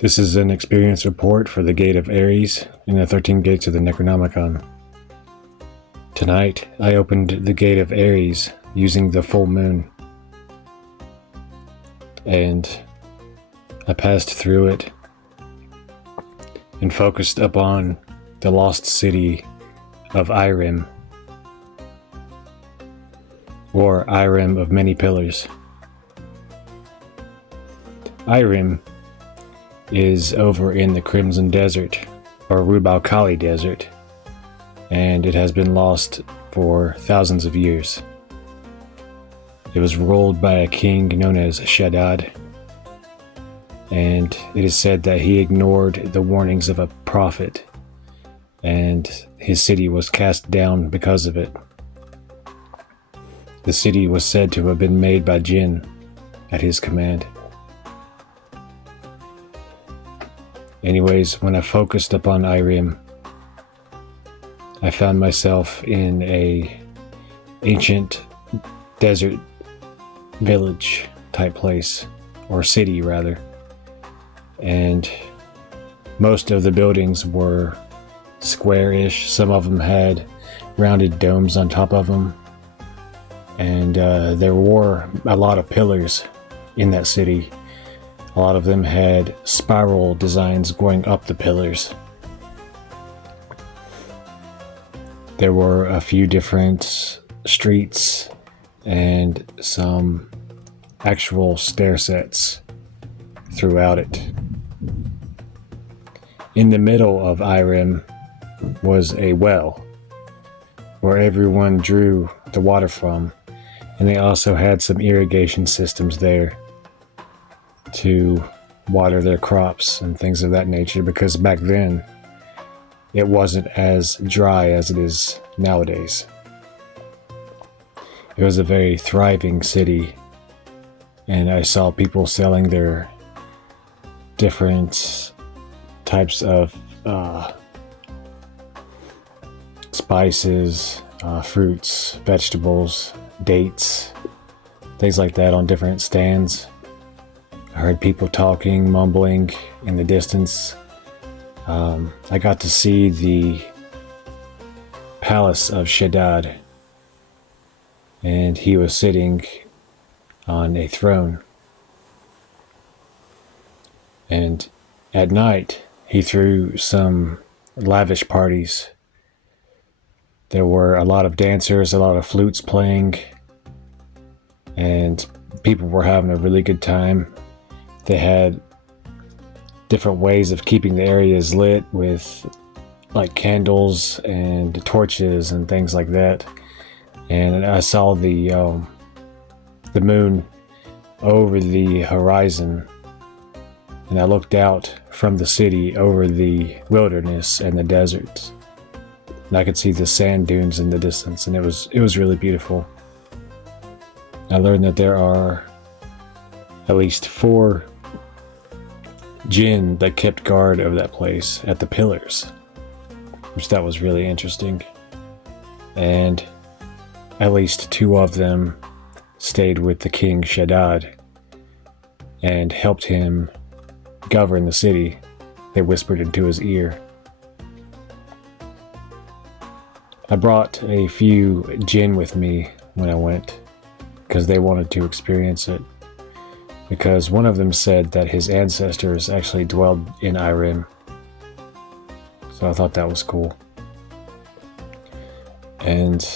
This is an experience report for the Gate of Aries in the 13 gates of the Necronomicon. Tonight, I opened the Gate of Aries using the full moon, and I passed through it and focused upon the lost city of Irem, or Irem of many pillars. Irem is over in the Crimson Desert, or Rub-al-Khali Desert, and it has been lost for thousands of years. It was ruled by a king known as Shaddad, and it is said that he ignored the warnings of a prophet, and his city was cast down because of it. The city was said to have been made by djinn at his command. Anyways, when I focused upon Irem, I found myself in a ancient desert village type place, or city rather, and most of the buildings were square-ish. Some of them had rounded domes on top of them, and there were a lot of pillars in that city. A lot of them had spiral designs going up the pillars. There were a few different streets and some actual stair sets throughout it. In the middle of Irem was a well where everyone drew the water from, and they also had some irrigation systems there to water their crops and things of that nature, because back then it wasn't as dry as it is nowadays. It was a very thriving city, and I saw people selling their different types of spices, fruits, vegetables, dates, things like that on different stands. I heard people talking, mumbling in the distance. I got to see the palace of Shaddad, and he was sitting on a throne. And at night, he threw some lavish parties. There were a lot of dancers, a lot of flutes playing, and people were having a really good time. They had different ways of keeping the areas lit with like candles and torches and things like that. And I saw the moon over the horizon, and I looked out from the city over the wilderness and the deserts, and I could see the sand dunes in the distance, and it was really beautiful. I learned that there are at least 4 djinn that kept guard of that place at the pillars, which that was really interesting. And at least 2 of them stayed with the king Shaddad and helped him govern the city. They whispered into his ear. I brought a few djinn with me when I went, because they wanted to experience it, because one of them said that his ancestors actually dwelled in Irem. So I thought that was cool. And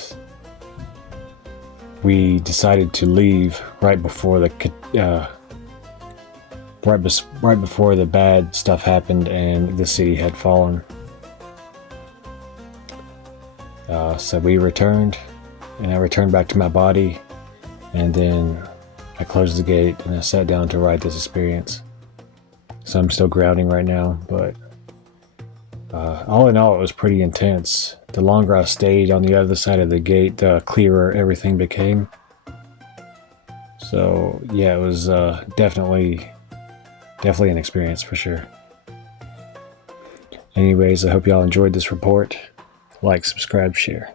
we decided to leave right before the right before the bad stuff happened and the city had fallen. So we returned, and I returned back to my body, and then I closed the gate and I sat down to write this experience. So I'm still grounding right now, but all in all, it was pretty intense. The longer I stayed on the other side of the gate, the clearer everything became. So yeah, it was definitely an experience for sure. Anyways, I hope y'all enjoyed this report. Like, subscribe, share.